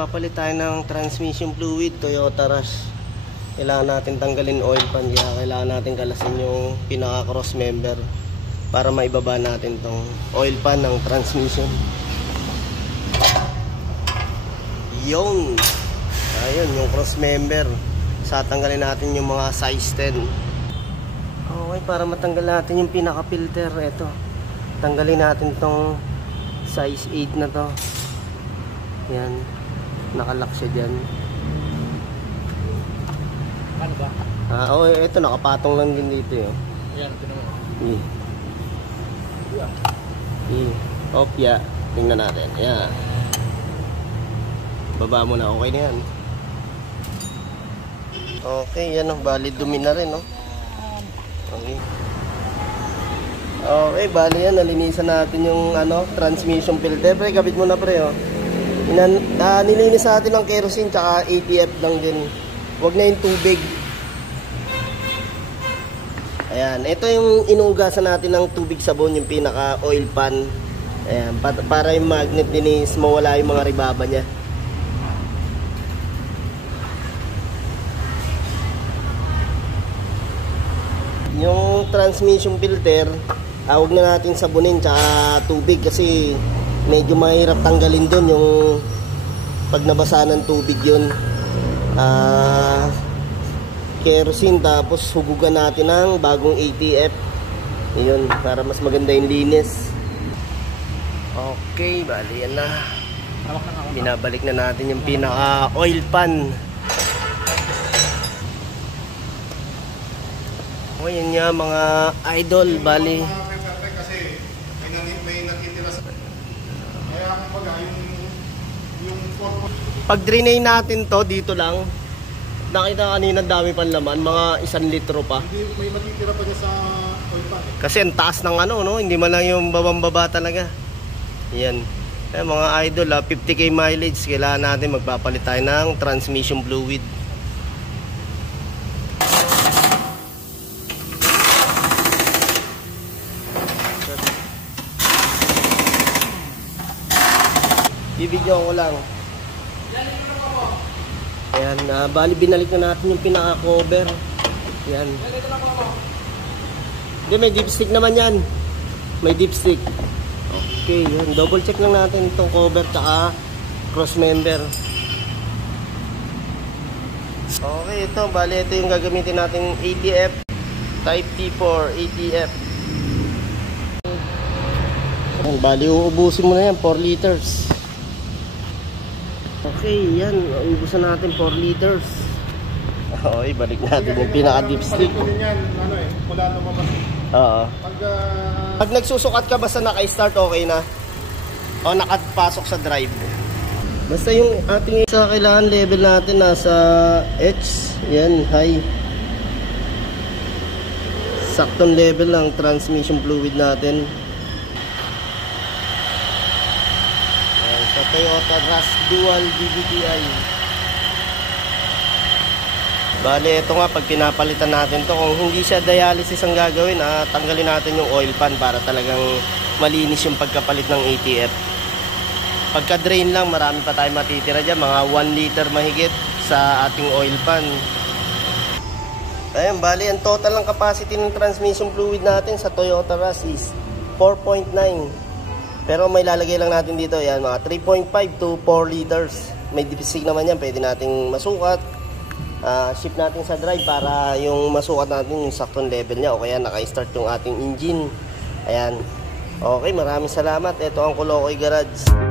magpapalit tayo ng transmission fluid, Toyota Rush. Kailangan natin tanggalin oil pan, kaya kailangan natin kalasin yung pinaka cross member para maibaba natin tong oil pan ng transmission. Yung ayun, yung cross member. Sa tanggalin natin yung mga size 10. Okay, para matanggal natin yung pinaka filter, ito. Tanggalin natin tong size 8 na to. Yan, nakalock siya dyan. Ano ba? Oo, ito nakapatong lang din dito yun. Ayan, ito naman. Opya, tingnan natin. Yan, baba mo na, okay na yan. Okay, yan o, bali dumi na rin, no? Okay. Okay, bali yan, nalinisan natin yung transmission filter. Pre, kabit mo na, pre, oh. Nilinis natin ng kerosene tsaka ATF lang din. Huwag na yung tubig. Ayan, ito yung inugasan natin ng tubig sabon, yung pinaka oil pan. Ayan, para yung magnet din is mawala yung mga ribaba niya. Yung transmission filter, huwag na natin sabunin tsaka tubig kasi medyo mahirap tanggalin dun yung pag nabasa ng tubig yun. Kerosene, tapos hugugan natin ng bagong ATF. Yun, para mas maganda yung linis. Okay, bali yan na. Binabalik na natin yung pinaka oil pan. O yun nga mga idol, bali. Kasi may nakitira sa... Kaya kumbaga yung Pag drainay natin to dito lang, nakita kanina dami pang laman, mga 1 litro pa. Hindi, may matitira pa niya sa oil pan. Kasi ang taas ng no? Hindi man lang yung babang-baba talaga. Yan. Mga idol, 50k mileage, kailangan natin magpapalit tayo ng transmission fluid. Bibigyan ko lang. Ayan, bali binalik na natin yung pinaka-cover. Ayan. Hindi, may dipstick naman yan. May dipstick. Okay, yun. Double check lang natin itong cover tsaka cross member. Okay, ito. Bali, ito yung gagamitin natin ATF. Type T4 ATF. Ayan, bali, uubusin mo na yan. 4 liters. Okay, yan. Ubusan natin 4 liters. Okay, balik natin yung pinaka-dipstick. Wala lumabas. Oo. Pag nagsusukat ka, basta naka-start, okay na. O nakapasok sa drive. Basta yung ating sa kailangan level natin nasa H. Yan, high. Saktong level lang transmission fluid natin. Sa Toyota Rush Dual DBTI. Bale, ito nga, pag pinapalitan natin to, kung hindi siya dialysis ang gagawin, tanggalin natin yung oil pan para talagang malinis yung pagkapalit ng ATF. Pagka drain lang, marami pa tayo matitira dyan, mga 1 liter mahigit sa ating oil pan. Ayun, bale, ang total ng capacity ng transmission fluid natin sa Toyota Rush is 4.9. Pero may lalagay lang natin dito, yan, mga 3.5 to 4 liters. May dipstick naman yan, pwede nating masukat. Ship natin sa drive para yung masukat natin yung saktong level niya o kaya naka-start yung ating engine. Ayan. Okay, maraming salamat. Ito ang Kulokoy Garage.